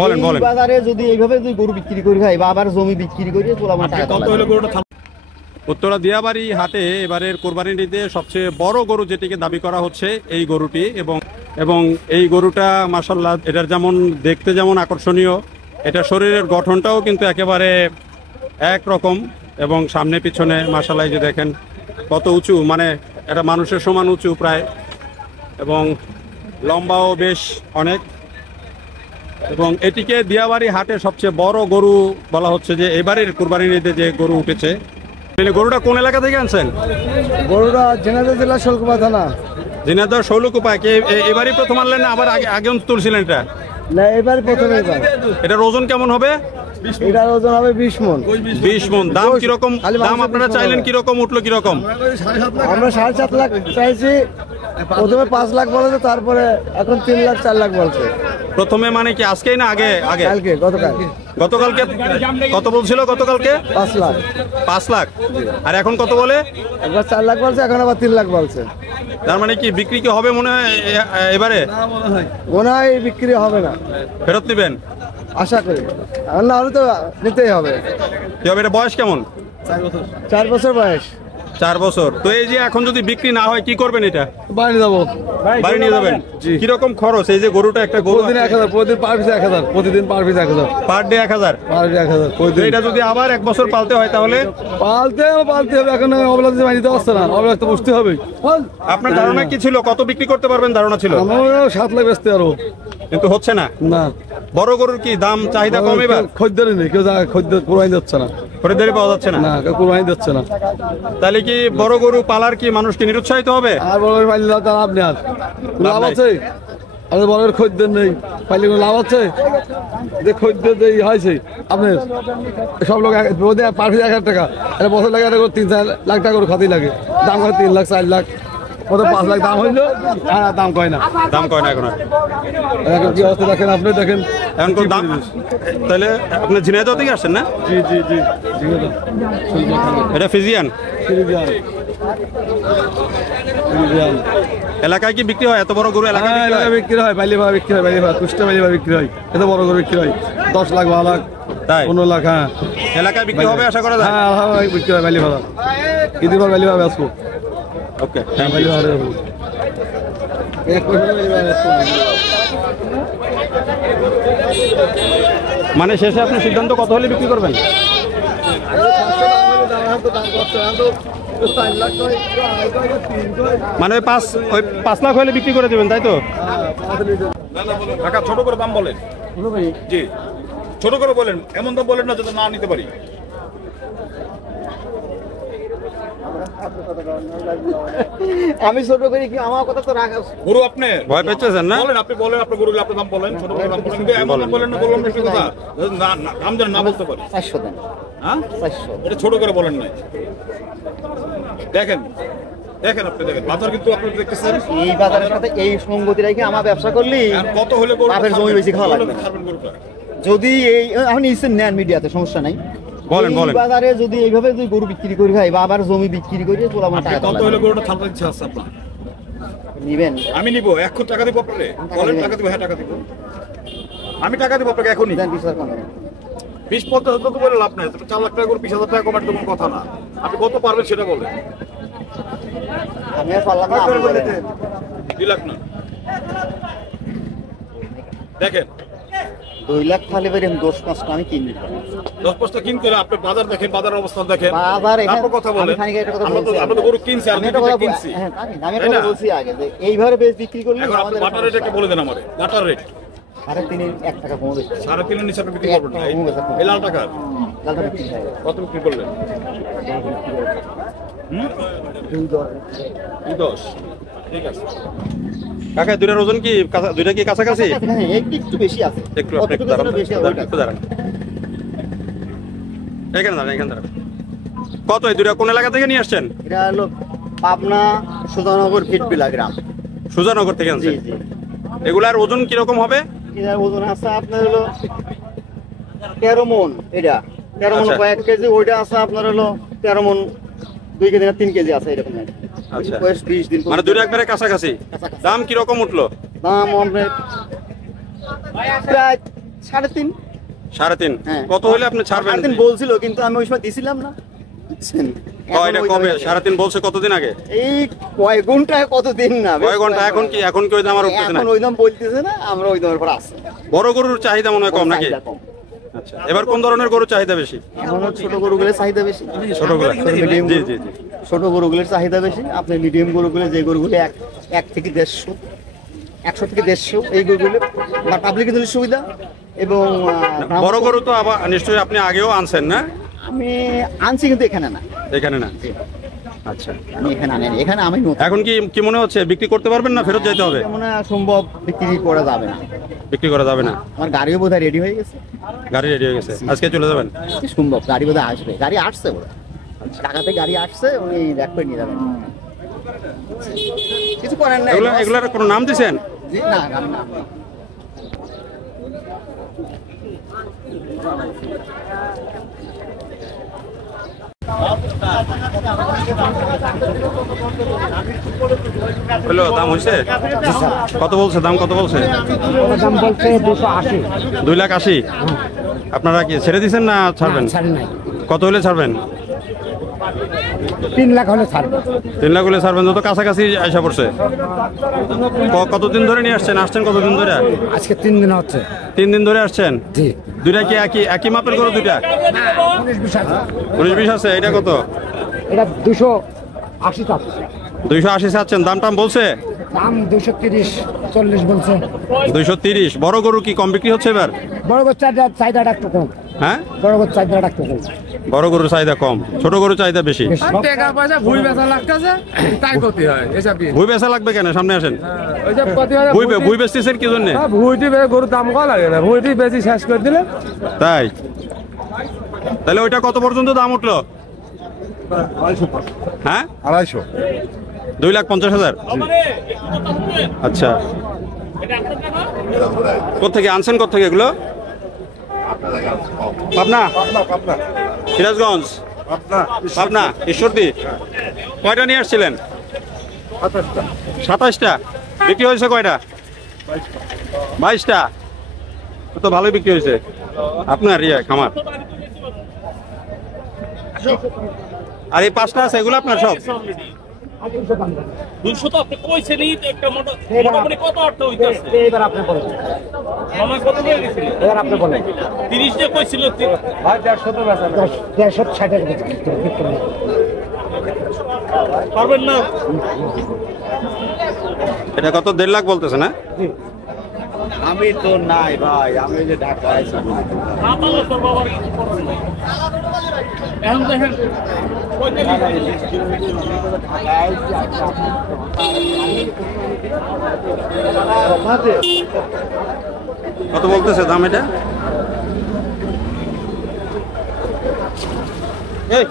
বলেন বলেন। বাজারে যদি এইভাবে যদি গরু বিক্রি করি ভাই বা আবার জমি বিক্রি করি কত হলো গরুটা? উত্তরা দিয়াবাড়ি হাটে এবারের কোরবানির ঈদে সবচেয়ে বড় গরু যেটিকে দাবি করা হচ্ছে এই গরুটি, এবং এই গরুটা মাশাআল্লাহ এটার যেমন দেখতে যেমন আকর্ষণীয়, এটা শরীরের গঠনটাও কিন্তু একেবারে একরকম, এবং সামনে পিছনে মাশাআল্লাহ যে দেখেন কত উঁচু, মানে এটা মানুষের সমান উঁচু প্রায়, এবং লম্বাও বেশ অনেক, এবং এটিকে দিয়াবাড়ি হাটে সবচেয়ে বড় গরু বলা হচ্ছে যে এবারের কুরবানির ঈদে যে গরু উঠেছে। গরুটা কোন এলাকা থেকে আনছেন? গরুটা ঝিনাইদহ জেলা শৈলকুপা থানা। ঝিনাইদহ শৈলকুপা। কে এবারই প্রথম আনলেন না আবার আগে তুলছিলেন? এটা না, এবার প্রথম। এটার ওজন কেমন হবে? এটার ওজন হবে 20 মণ। 20 মণ। দাম কিরকম? দাম আপনারা চাইলেন কিরকম, উঠলো কিরকম? আমরা 7.5 লাখ চাইছি, প্রথমে 5 লাখ বলেছে, তারপরে এখন 3 লাখ 4 লাখ বলছে। প্রথমে মানে কি আজকেই না আগে? কালকে, গতকালকে কত বলছিল? গতকালকে 5 লাখ। 5 লাখ। আর এখন কত বলে? একবার 4 লাখ বলছে, এখন আবার 3 লাখ বলছে। তার মানে কি বিক্রি কি হবে মনে হয় এবারে? মনে হয় বিক্রি হবে না, ফেরত নেবেন আশা করি। আর না হলে তো নিতেই হবে। কি হবে? এটা বয়স কেমন? 4 বছর বয়স। 4 বছর। তো এই যে এখন যদি বিক্রি না হয় কি করবেন? এটা বাড়ি যাবো। বাড়ি নিয়ে যাবেন? কিরকম খরচ? এই যে গরুটা, একটা গরু প্রতিদিন 1000, প্রতিদিন পার পিস 1000, প্রতিদিন পার পিস 1000, পার ডে 1000। এটা যদি আবার 1 বছর পালতে হয় তাহলে? পালতে হবে। এখন অবলা দিতে বাড়িতে আসছে না, অবলা তো বুঝতে হবে। আপনার ধারণা কি ছিল? কত বিক্রি করতে পারবেন ধারণা ছিল? আমার 7 লাখ বেচতে পারবো, কিন্তু হচ্ছে না। না, বড় গরুর কি দাম চাহিদা কম এবার? খদ্দেরই নেই, কেউ খদ্দের কোরবানি দিচ্ছে না, খরিদ্দারি পাওয়া যাচ্ছে না, কেউ কোরবানি দিচ্ছে না। তাহলে কি বড় গরু পালার কি মানুষকে নিরুৎসাহিত হবে? আর বড় পাইলে তার লাভ নেই, আর লাভ আছে? আর বড় খদ্দের নেই, পাইলে কোনো লাভ আছে? যে খদ্দের হয়েছে আপনার সব লোক পার পিস 1000 টাকা, একটা বছর লাগে 3-4 লাখ টাকা করে খাতেই লাগে, দাম করে 3 লাখ 4 লাখ, কত 5 লাখ দাম হইলো, আর দাম কয় না। এখন কি অবস্থা দেখেন আপনি, দেখেন এখন কোন দাম? তাহলে আপনি ঝিনাইদহ থেকে আসছেন না? জি। এটা ফিজিয়ান এলাকায় কি বিক্রি হয়? এত বড় গরু এলাকায় বিক্রি হয়? বাইলিভাবে বিক্রি হয়, কুষ্টা বাইলিভাবে বিক্রি হয়, এত বড় গরু বিক্রি হয় 10 লাখ 12 লাখ, তাই 15 লাখ। হ্যাঁ, এলাকায় বিক্রি হবে আশা করা যায়। হ্যাঁ, বিক্রি হয় বাইলিভাবে। ঈদের পর বাইলিভাবে আসবো। ওকে, মানে শেষে আপনি সিদ্ধান্ত কত হলে বিক্রি করবেন? মানে 5 লাখ হলে বিক্রি করে দেবেন, তাই তো? ছোট করে দাম বলেন। জি, ছোট করে বলেন, এমন দাম বলেন না যাতে না নিতে পারি। আমি ছোট করি কি, আমার কথা তো রাখা। গরু আপনি ভয় পেয়েছেন না? বলেন, আপনি বলেন, আপনার গরু আপনার দাম বলেন, ছোট করে দাম বলেন, কিন্তু এমন দাম বলেন না, বললাম একটু কথা, দাম যেন না বলতে পারি। 400 দেন। হ্যাঁ, 400। এটা ছোট করে বলেন নাই। দেখেন আপনি দেখেন বাজার কিন্তু আপনি দেখতেছেন, এই বাজারের সাথে এই সঙ্গতি রেখে আমার ব্যবসা করলি কত হলে বাপের জমি বেশি খাওয়া লাগবে। যদি এই এখন ইসেন নেন মিডিয়াতে, সমস্যা নাই। বলেন। বাজারে যদি এইভাবে যদি গরু বিক্রি করি ভাই বা আবার জমি বিক্রি করি, কত হলে গরুটা ছাড়তে ইচ্ছা আছে আপনার? নিবেন? আমি নিব। এখন টাকা দিব আপনারে? বলেন, টাকা দিব। হ্যাঁ, টাকা দিব। আমি টাকা দিব আপনাকে এখনই। 20-50 হাজার তো বলে লাভ নাই। 4 লাখ টাকা করে 20,000 টাকা কমার তো কোনো কথা না। আপনি কত পারবেন সেটা বলেন। আমি আর পারলাম না, 2 লাখ না, দেখেন 2 লাখ খালি বের 10-5টা আমি কিনবি। 10-5টা কিন করে আপনি বাজার দেখেন, বাজারের অবস্থা দেখেন, তারপর কথা বলেন। আমরা তো গরু কিনছি, আর কিনছি। আমি একটা কথা বলছি আগে যে এইভাবে বেশ বিক্রি করলে এখন আপনি বাটার রেট একটা বলে দেন আমারে। বাটার রেট 3.5 1 টাকা কমে দিচ্ছে। 3.5 নিচে আপনি বিক্রি করবেন না? এই লাল টাকা কত বিক্রি করলেন? 2.10। ঠিক আছে কাকা, দুইটার ওজন কি দুইটা কি কাছাকাছি? একটু বেশি আছে। একটু দাঁড়ান। এখানে দাঁড়ান। কত এই দুইটা কোন এলাকা থেকে নিয়ে আসছেন? এটা হলো পাবনা সুজানগর ফিটবিলা গ্রাম। সুজানগর থেকে আনছেন? জি। এগুলার ওজন কিরকম হবে? এটার ওজন আছে আপনার হলো 13 মণ। এটা 13 মণ 1 কেজি। ওইটা আছে আপনার হলো 13 মণ 2 কেজি না 3 কেজি আছে এরকম। আচ্ছা, 20 দিন মানে দুইটা একবারে কাছাকাছি। দাম কিরকম উঠলো? দাম আপনার প্রায় 3.5। 3.5 হ্যাঁ। কত হলে আপনি ছাড়বেন? 3.5 বলছিল, কিন্তু আমি ওই সময় দিছিলাম না, বুঝছেন? এটা কবে 3.5 বলছে? কতদিন আগে? এই কয় ঘন্টায় কতদিন না, কয় ঘন্টা? এখন কি ওই দাম আর উঠতেছে না? এখন ওই দাম বলতেছে না, আমরা ওই দামের পর আসছি। বড় গরুর চাহিদা মনে হয় কম নাকি? চাহিদা কম। আচ্ছা, এবার কোন ধরনের গরুর চাহিদা বেশি? এখন ছোট গরুগুলোর চাহিদা বেশি, ছোটগুলো? মিডিয়াম জি জি জি। ছোট গরুগুলোর চাহিদা বেশি। আপনি মিডিয়াম গরুগুলো, যে গরুগুলো 1 থেকে 150, 100 থেকে 150, এই গরুগুলো বা পাবলিকের জন্য সুবিধা। এবং বড় গরু তো আবার নিশ্চয়ই আপনি আগেও আনছেন না? আমি আনছি, কিন্তু এখানে না, এখানে না। আচ্ছা, আমি এখানে আনি, এখানে আমি নতুন। এখন কি মনে হচ্ছে বিক্রি করতে পারবেন না ফেরত যেতে হবে? মনে হয় সম্ভব বিক্রি করা যাবে না। বিক্রি করা যাবে না? আমার গাড়িও বোধহয় রেডি হয়ে গেছে, গাড়ি রেডি হয়ে গেছে, আজকে চলে যাবেন? কি সম্ভব গাড়ি বোধহয় আসবে, গাড়ি আসছে বোধহয়, ঢাকাতে গাড়ি আসছে, উনি ব্যাক করে নিয়ে যাবেন। কিছু করেন না, এগুলোর কোনো নাম দিছেন? জি, না আমি না। হলো দাম হয়েছে? কত বলছে দাম? কত বলছে? দাম বলছে 280। 2,80,000। আপনারা কি ছেড়ে দিচ্ছেন না ছাড়বেন? ছাড়ি নাই, কত হলে ছাড়বেন? 3 লাখ হলে ছাড়বে। 3 লাখ হলে ছাড়বেন? তো কাছাকাছি আইসা পড়ছে। কতদিন ধরে নিয়ে আসছেন কতদিন ধরে? আজকে 3 দিন হচ্ছে। 3 দিন ধরে আসছেন? জি। দুইটা কি একই মাপের গরু? দুইটা 19-20 আছে। 19-20 আছে। এটা কত? এটা 280 টাকা। 280 চাচ্ছেন? দাম টাম বলছে? দাম 230-40 বলছে। 230। বড় গরু কি কম বিক্রি হচ্ছে এবার? বড় বাচ্চার চাহিদাটা একটু কম। হ্যাঁ, বড় বাচ্চার চাহিদাটা একটু কম। বড় গরুর চাহিদা কম, ছোট গরুর চাহিদা বেশি। টাকা পয়সা ভুই বেচা লাগতেছে, তাই ক্ষতি হয় এসব দিয়ে। ভুই বেচা লাগবে কেন? সামনে আসেন। ওইসব ক্ষতি হয়। ভুই বেচতেছেন কি জন্য? ভুইটি গরুর দাম কম লাগে না, ভুইটি বেশি শেষ করে দিলে। তাই? তাহলে ওইটা কত পর্যন্ত দাম উঠলো? হ্যাঁ, 250। 2,50,000। আচ্ছা, কোথেকে আনছেন? কোথেকে এগুলো? পাবনা, সিরাজগঞ্জ, পাবনা, ঈশ্বরদী। কয়টা নিয়ে আসছিলেন? 27টা। বিক্রি হয়েছে কয়টা? 22টা। তো ভালোই বিক্রি হয়েছে আপনার খামার। আর এই 5টা আছে, এগুলো আপনার সব? 200 তো আপনি কইছেনই, একটা মোটামুটি কত অর্থ হইতাছে? এবার আপনি বলেন, মামা কত করে দিছিলেন? এবার আপনি বলেন। 30 যে কইছিল। ভাই 150 তো বেচা। 160 টাকা দিচ্ছি। পারবেন না? এটা কত? 1.5 লাখ বলতেছে না? আমি তো নাই ভাই, আমি ওই যে ঢাকায় আছি। আমারও তোর বাবার কিছু করার নাই। এখন দেখেন কত বলতেছে দাম এটা? এই